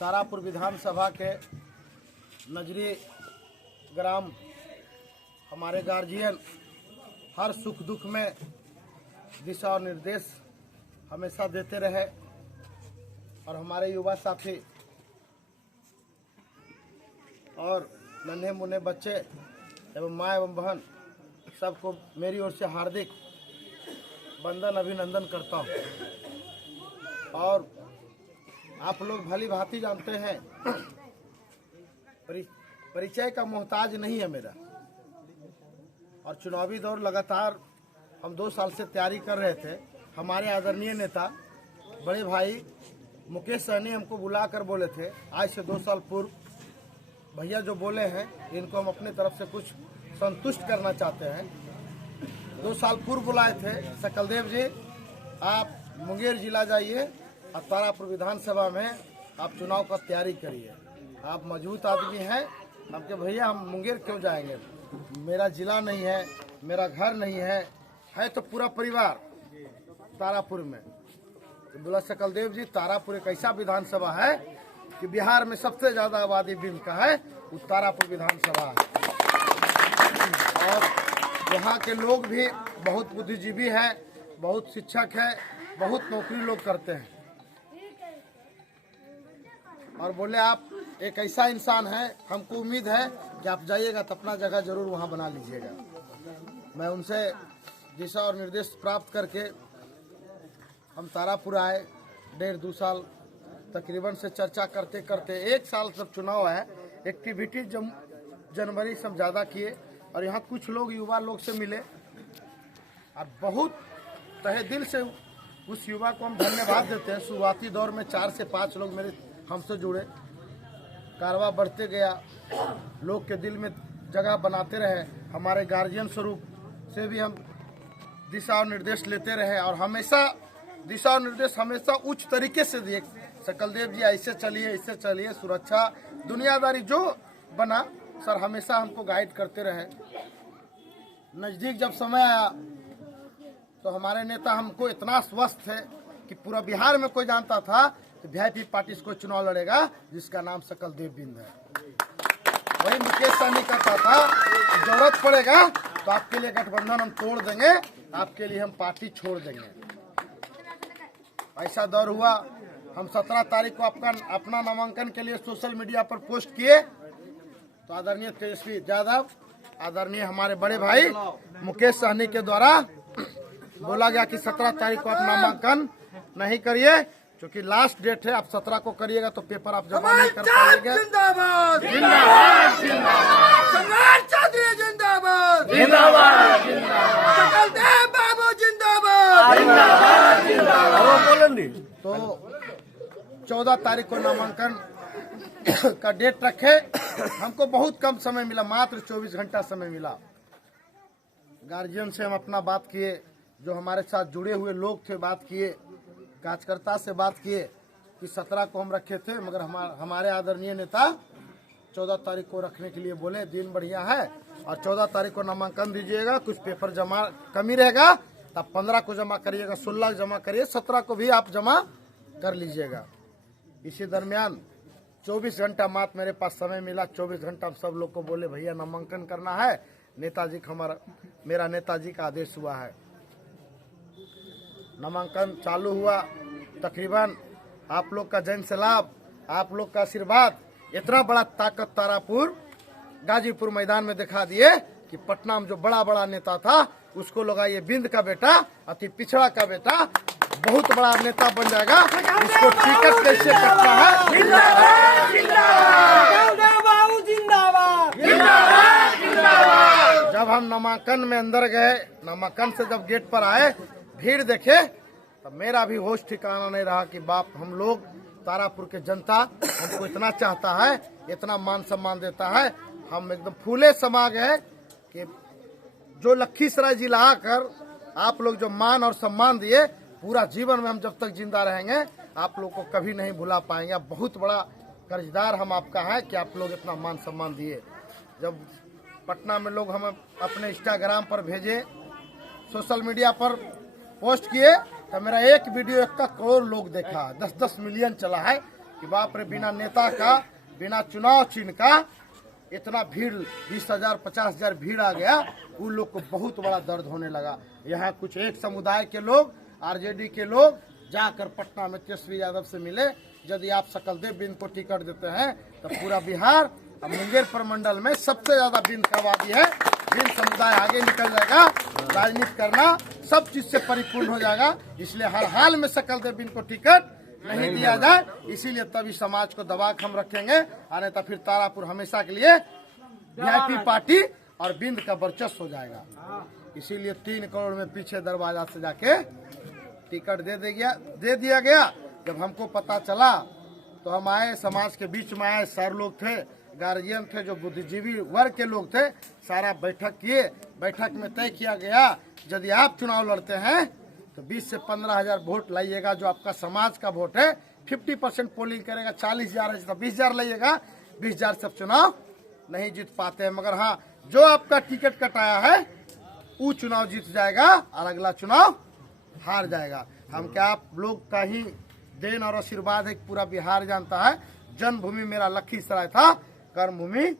तारापुर विधानसभा के नजरी ग्राम हमारे गार्जियन हर सुख दुख में दिशा और निर्देश हमेशा देते रहे और हमारे युवा साथी और नन्हे मुन्ने बच्चे एवं माँ एवं बहन सबको मेरी ओर से हार्दिक वंदन अभिनंदन करता हूँ। और आप लोग भली भांति जानते हैं परिचय का मोहताज नहीं है मेरा। और चुनावी दौर लगातार हम 2 साल से तैयारी कर रहे थे। हमारे आदरणीय नेता बड़े भाई मुकेश सहनी हमको बुलाकर बोले थे आज से 2 साल पूर्व, भैया जो बोले हैं इनको हम अपने तरफ से कुछ संतुष्ट करना चाहते हैं। 2 साल पूर्व बुलाए थे, सकलदेव जी आप मुंगेर जिला जाइए और तारापुर विधानसभा में आप चुनाव का तैयारी करिए। आप मजबूत आदमी हैं। हम के भैया हम मुंगेर क्यों जाएंगे, मेरा जिला नहीं है, मेरा घर नहीं है तो पूरा परिवार तारापुर में। तो बोला सकलदेव जी तारापुर एक ऐसा विधानसभा है कि बिहार में सबसे ज्यादा आबादी बिंद का है, वो तारापुर विधानसभा है। और यहाँ के लोग भी बहुत बुद्धिजीवी हैं, बहुत शिक्षक है, बहुत नौकरी लोग करते हैं। और बोले आप एक ऐसा इंसान है, हमको उम्मीद है कि आप जाइएगा तो अपना जगह जरूर वहाँ बना लीजिएगा। मैं उनसे दिशा और निर्देश प्राप्त करके हम तारापुर आए। 1.5-2 साल तकरीबन से चर्चा करते करते 1 साल तक चुनाव है, एक्टिविटी जनवरी सब ज़्यादा किए और यहाँ कुछ लोग युवा लोग से मिले और बहुत तहे दिल से उस युवा को हम धन्यवाद देते हैं। शुरुआती दौर में 4 से 5 लोग मेरे हमसे जुड़े, कारवा बढ़ते गया, लोग के दिल में जगह बनाते रहे। हमारे गार्जियन स्वरूप से भी हम दिशा और निर्देश लेते रहे और हमेशा दिशा और निर्देश हमेशा उच्च तरीके से दिए। सकलदेव जी ऐसे चलिए, सुरक्षा दुनियादारी जो बना सर हमेशा हमको गाइड करते रहे। नज़दीक जब समय आया तो हमारे नेता हमको इतना स्वस्थ है कि पूरा बिहार में कोई जानता था कि वीआईपी पार्टी से कोई चुनाव लड़ेगा जिसका नाम सकलदेव बिंद है। वही मुकेश सहनी कहता था जरूरत पड़ेगा तो आपके लिए गठबंधन हम तोड़ देंगे, आपके लिए हम पार्टी छोड़ देंगे। ऐसा दौर हुआ। हम 17 तारीख को अपना नामांकन के लिए सोशल मीडिया पर पोस्ट किए तो आदरणीय तेजस्वी यादव, आदरणीय हमारे बड़े भाई मुकेश सहनी के द्वारा बोला गया कि 17 तारीख को आप नामांकन नहीं करिए क्योंकि लास्ट डेट है, आप 17 को करिएगा तो पेपर आप जमा नहीं कर पाएंगे। जिंदाबाद जिंदाबाद जिंदाबाद जिंदाबाद जिंदाबाद सकलदेव बाबू जिंदाबाद जिंदाबाद जिंदाबाद। तो 14 तारीख को नामांकन का डेट रखे। हमको बहुत कम समय मिला, मात्र 24 घंटा समय मिला। गार्जियन से हम अपना बात किए, जो हमारे साथ जुड़े हुए लोग थे बात किए, कार्यकर्ता से बात किए कि 17 को हम रखे थे मगर हमारे आदरणीय नेता 14 तारीख को रखने के लिए बोले। दिन बढ़िया है और 14 तारीख को नामांकन दीजिएगा, कुछ पेपर जमा कमी रहेगा तब 15 को जमा करिएगा, 16 जमा करिए, 17 को भी आप जमा कर लीजिएगा। इसी दरमियान 24 घंटा मात्र मेरे पास समय मिला। 24 घंटा हम सब लोग को बोले भैया नामांकन करना है, नेताजी मेरा नेताजी का आदेश हुआ है। नामांकन चालू हुआ। तकरीबन आप लोग का जन सलाब, आप लोग का आशीर्वाद, इतना बड़ा ताकत तारापुर गाजीपुर मैदान में दिखा दिए कि पटना में जो बड़ा बड़ा नेता था उसको लगा ये बिंद का बेटा अति पिछड़ा का बेटा बहुत बड़ा नेता बन जाएगा, इसको टिकट कैसे कटना है। जब हम नामांकन में अंदर गए, नामांकन से जब गेट पर आए, भीड़ देखे तब मेरा भी होश ठिकाना नहीं रहा कि बाप हम लोग तारापुर के जनता हमको इतना चाहता है, इतना मान सम्मान देता है। हम एकदम फूले समा गए कि जो लखीसराय जिला आकर आप लोग जो मान और सम्मान दिए, पूरा जीवन में हम जब तक जिंदा रहेंगे आप लोग को कभी नहीं भुला पाएंगे। बहुत बड़ा कर्जदार हम आपका है कि आप लोग इतना मान सम्मान दिए। जब पटना में लोग हम अपने इंस्टाग्राम पर भेजे, सोशल मीडिया पर पोस्ट किए तो मेरा एक वीडियो 1 करोड़ लोग देखा, 10-10 मिलियन चला है। कि बाप रे बिना नेता का, बिना चुनाव चिन्ह का इतना भीड़ 20,000 50,000 भीड़ आ गया। उन लोग को बहुत बड़ा दर्द होने लगा। यहाँ कुछ एक समुदाय के लोग, आरजेडी के लोग जाकर पटना में तेजस्वी यादव से मिले, यदि आप सकलदेव बिंद को टिकट देते हैं तो पूरा बिहार और मुंगेर प्रमंडल में सबसे ज्यादा बिंद का आबादी है, बिंद समुदाय आगे निकल जाएगा, राजनीति करना सब चीज से परिपूर्ण हो जाएगा। इसलिए हर हाल में सकलदेव बिंद को टिकट नहीं दिया जाए, इसीलिए तभी समाज को दबा के हम रखेंगे। आने तो फिर तारापुर हमेशा के लिए वीआईपी पार्टी और बिंद का वर्चस्व हो जाएगा। इसीलिए 3 करोड़ में पीछे दरवाजा से जाके टिकट दे दिया गया। जब हमको पता चला तो हम आए, समाज के बीच में आए, सर लोग थे, गार्जियन थे, जो बुद्धिजीवी वर्ग के लोग थे, सारा बैठक किए। बैठक में तय किया गया यदि आप चुनाव लड़ते हैं तो 20 से 15,000 वोट लाइएगा, जो आपका समाज का वोट है। 50% पोलिंग करेगा, 40,000 है तो 20,000 लाइएगा। 20,000 से चुनाव नहीं जीत पाते हैं, मगर हाँ जो आपका टिकट कटाया है वो चुनाव जीत जाएगा और अगला चुनाव हार जाएगा। हम क्या आप लोग का ही देन और आशीर्वाद है, पूरा बिहार जानता है। जन्मभूमि मेरा लखीसराय था, कर्मभूमि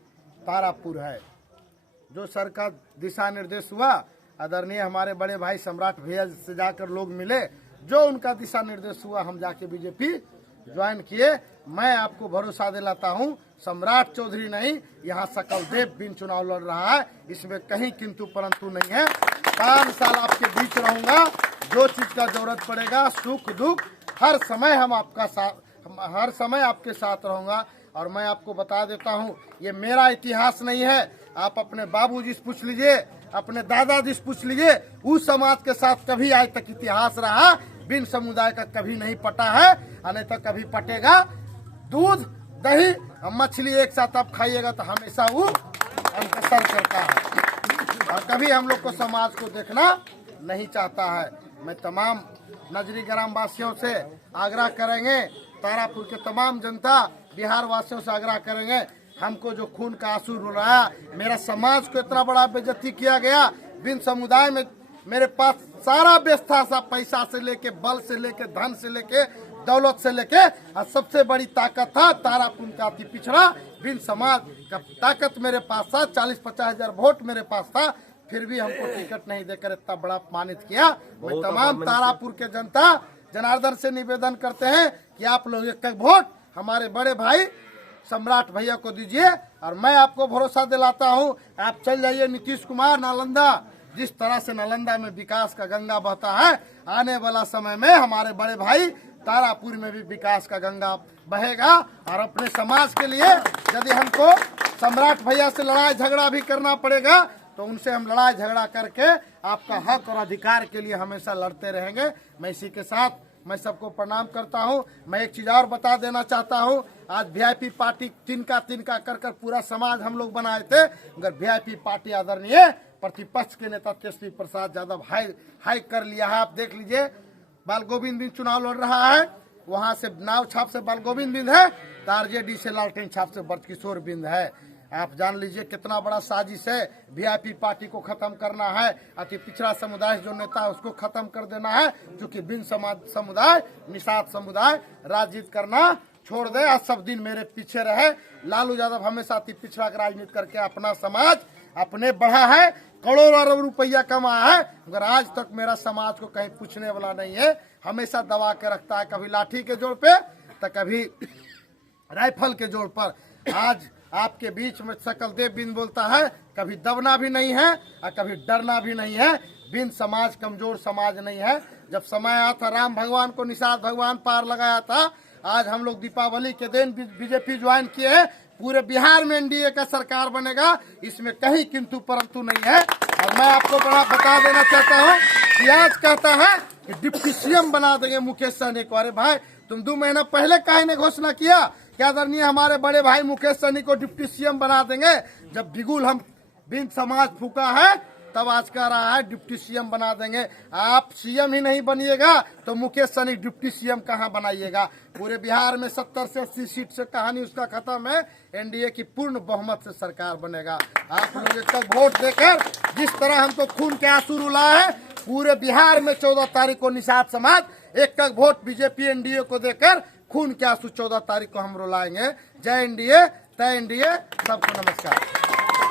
तारापुर है। जो सर का दिशा निर्देश हुआ, आदरणीय हमारे बड़े भाई सम्राट भैया से जाकर लोग मिले, जो उनका दिशा निर्देश हुआ हम जाके बीजेपी ज्वाइन किए। मैं आपको भरोसा दिलाता हूं, सम्राट चौधरी नहीं, यहाँ सकलदेव बिन चुनाव लड़ रहा है, इसमें कहीं किंतु परंतु नहीं है। 5 साल आपके बीच रहूंगा, जो चीज का जरूरत पड़ेगा, सुख दुख, हर समय हम आपका साथ, हर समय आपके साथ रहूंगा। और मैं आपको बता देता हूं, ये मेरा इतिहास नहीं है। आप अपने बाबूजी से पूछ लीजिए, अपने दादाजी से पूछ लीजिए, उस समाज के साथ कभी आज तक इतिहास रहा, बिन समुदाय का कभी नहीं पटा है, नहीं तो कभी पटेगा। दूध दही मछली एक साथ आप खाइएगा तो हमेशा वो अनकसर करता है, और कभी हम लोग को समाज को देखना नहीं चाहता है। मैं तमाम नजरी ग्राम वासियों से आग्रह करेंगे, तारापुर के तमाम जनता बिहार वासियों से आग्रह करेंगे, हमको जो खून का आंसू रो रहा है, मेरा समाज को इतना बड़ा बेइज्जती किया गया, बिन समुदाय में मेरे पास सारा व्यवस्था था, पैसा से लेके, बल से लेके, धन से लेके, दौलत से लेके, और सबसे बड़ी ताकत था तारापुर का अति पिछड़ा बिन समाज का ताकत मेरे पास था। 40-50 हजार वोट मेरे पास था, फिर भी हमको टिकट नहीं देकर इतना बड़ा अपमानित किया। मैं तमाम तारापुर के जनता जनार्दन से निवेदन करते हैं कि आप लोग एक वोट हमारे बड़े भाई सम्राट भैया को दीजिए। और मैं आपको भरोसा दिलाता हूं, आप चल जाइए नीतीश कुमार नालंदा, जिस तरह से नालंदा में विकास का गंगा बहता है, आने वाला समय में हमारे बड़े भाई तारापुर में भी विकास का गंगा बहेगा। और अपने समाज के लिए यदि हमको सम्राट भैया से लड़ाई झगड़ा भी करना पड़ेगा तो उनसे हम लड़ाई झगड़ा करके आपका हक और अधिकार के लिए हमेशा लड़ते रहेंगे। मैं इसी के साथ मैं सबको प्रणाम करता हूं। मैं एक चीज और बता देना चाहता हूं, आज वीआईपी पार्टी तिनका कर कर पूरा समाज हम लोग बनाए थे, मगर वीआईपी पार्टी आदरणीय प्रतिपक्ष के नेता तेजस्वी प्रसाद यादव हाई कर लिया है। आप देख लीजिए, बाल गोविंद बिंद चुनाव लड़ रहा है, वहां से नाव छाप से बाल गोविंद बिंद है, तो आरजेडी से लालटेन छाप से ब्रजकिशोर बिंद है। आप जान लीजिए कितना बड़ा साजिश है। वीआईपी पार्टी को खत्म करना है, अति पिछड़ा समुदाय जो नेता है उसको खत्म कर देना है, क्योंकि बिन समुदाय, निषाद समुदाय राजनीति करना छोड़ दे, आज सब दिन मेरे पीछे रहे। लालू यादव हमेशा अति पिछड़ा का राजनीति करके अपना समाज अपने बढ़ा है, करोड़ों अरब रुपया कमाया है, मगर आज तक मेरा समाज को कहीं पूछने वाला नहीं है। हमेशा दबा के रखता है, कभी लाठी के जोर पे तो कभी राइफल के जोर पर। आज आपके बीच में सकलदेव बिंद बोलता है, कभी दबना भी नहीं है और कभी डरना भी नहीं है। बिन समाज कमजोर समाज नहीं है। जब समय आया था राम भगवान को निषाद भगवान पार लगाया था, आज हम लोग दीपावली के दिन बीजेपी ज्वाइन किए हैं। पूरे बिहार में एनडीए का सरकार बनेगा, इसमें कहीं किंतु परंतु नहीं है। और मैं आपको बड़ा बता देना चाहता हूँ कि आज कहता है कि डिप्टी सीएम बना देंगे मुकेश सहनी को। अरे भाई, तुम 2 महीना पहले काहे ने घोषणा किया क्या आदरणीय हमारे बड़े भाई मुकेश सहनी को डिप्टी सीएम बना देंगे? जब बिगुल हम बिन समाज फूका है तब आज कह रहा है डिप्टी सीएम बना देंगे। आप सीएम ही नहीं बनिएगा तो मुकेश सहनी डिप्टी सीएम कहां बनाइएगा? पूरे बिहार में 70 से 80 सीट से कहानी उसका खत्म है। एनडीए की पूर्ण बहुमत से सरकार बनेगा। आप लोग तक वोट देकर जिस तरह हमको खून के आंसू रुला है, पूरे बिहार में 14 तारीख को निषाद समाज एक वोट बीजेपी एनडीए को देकर खून के आंसू 14 तारीख को हम रुलाएंगे। जय एनडीए, तय एनडीए, सबको नमस्कार।